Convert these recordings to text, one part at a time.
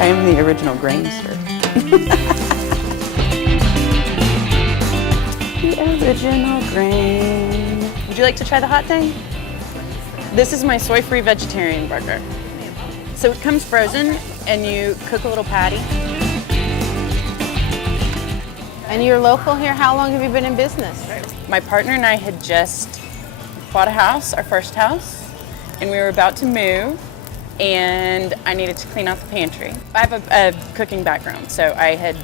I am the original grainster. The original grain. Would you like to try the hot dang? This is my soy-free vegetarian burger. So it comes frozen and you cook a little patty. And you're local here? How long have you been in business? My partner and I had just bought a house, our first house, and we were about to move, and I needed to clean out the pantry. I have a cooking background, so I had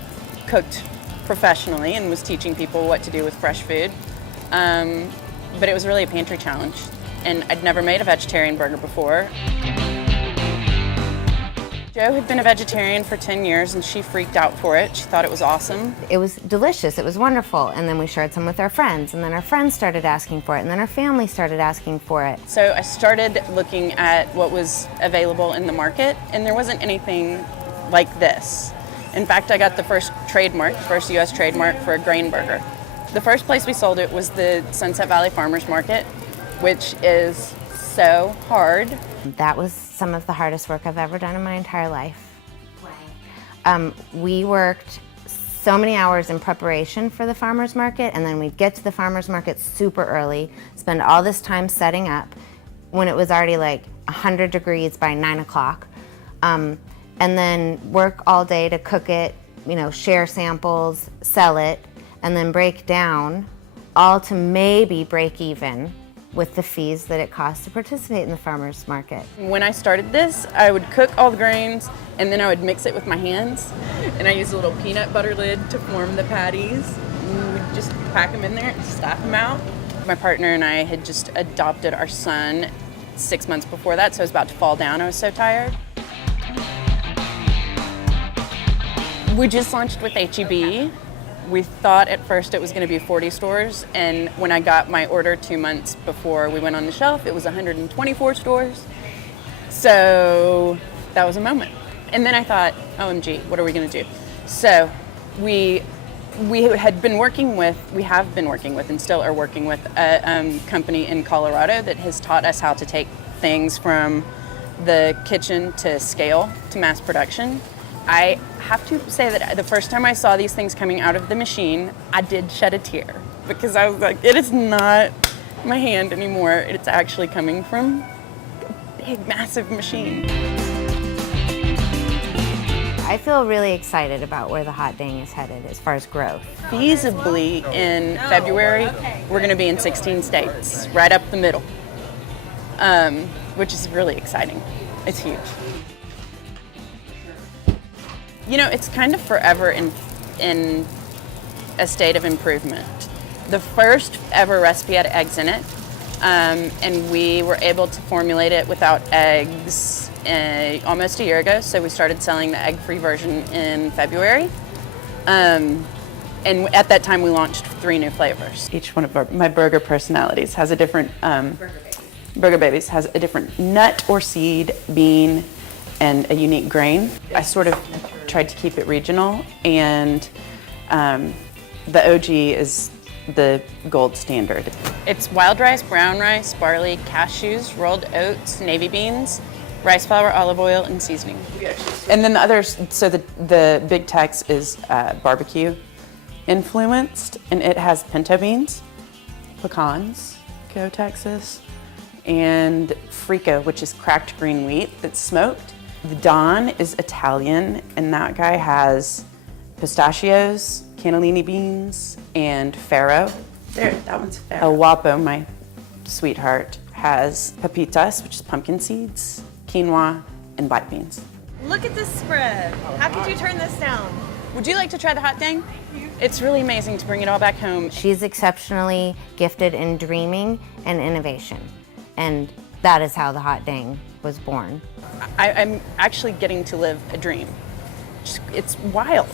cooked professionally and was teaching people what to do with fresh food. But it was really a pantry challenge, and I'd never made a vegetarian burger before. Jo had been a vegetarian for 10 years and she freaked out for it. She thought it was awesome. It was delicious, it was wonderful, and then we shared some with our friends, and then our friends started asking for it, and then our family started asking for it. So I started looking at what was available in the market, and there wasn't anything like this. In fact, I got the first US trademark for a grain burger. The first place we sold it was the Sunset Valley Farmers Market, which is so hard. That was some of the hardest work I've ever done in my entire life. We worked so many hours in preparation for the farmer's market, and then we'd get to the farmer's market super early, spend all this time setting up when it was already like 100 degrees by 9 o'clock, and then work all day to cook it, share samples, sell it, and then break down, all to maybe break even with the fees that it costs to participate in the farmer's market. When I started this, I would cook all the grains and then I would mix it with my hands. And I used a little peanut butter lid to form the patties. And we'd just pack them in there and stack them out. My partner and I had just adopted our son 6 months before that, so I was about to fall down. I was so tired. We just launched with H-E-B. We thought at first it was going to be 40 stores, and when I got my order 2 months before we went on the shelf, it was 124 stores. So that was a moment. And then I thought, OMG, what are we going to do? So we have been working with and still are working with a company in Colorado that has taught us how to take things from the kitchen to scale to mass production. I have to say that the first time I saw these things coming out of the machine, I did shed a tear because I was like, it is not my hand anymore. It's actually coming from a big, massive machine. I feel really excited about where the hot dang is headed as far as growth. Feasibly in February, we're going to be in 16 states, right up the middle, which is really exciting. It's huge. It's kind of forever in a state of improvement. The first ever recipe had eggs in it, and we were able to formulate it without eggs almost a year ago, so we started selling the egg-free version in February. And at that time, we launched 3 new flavors. Each one of my burger personalities has a different, Burger Babies has a different nut or seed, bean, and a unique grain. I sort of tried to keep it regional, and the OG is the gold standard. It's wild rice, brown rice, barley, cashews, rolled oats, navy beans, rice flour, olive oil, and seasoning. And then the others, so the Big Tex is barbecue influenced, and it has pinto beans, pecans, Go Texas, and Frico, which is cracked green wheat that's smoked. The Don is Italian, and that guy has pistachios, cannellini beans, and farro. There, that one's farro. El Guapo, my sweetheart, has pepitas, which is pumpkin seeds, quinoa, and black beans. Look at this spread. How could you turn this down? Would you like to try the hot dang? It's really amazing to bring it all back home. She's exceptionally gifted in dreaming and innovation, and that is how the hot dang was born. I'm actually getting to live a dream. It's wild.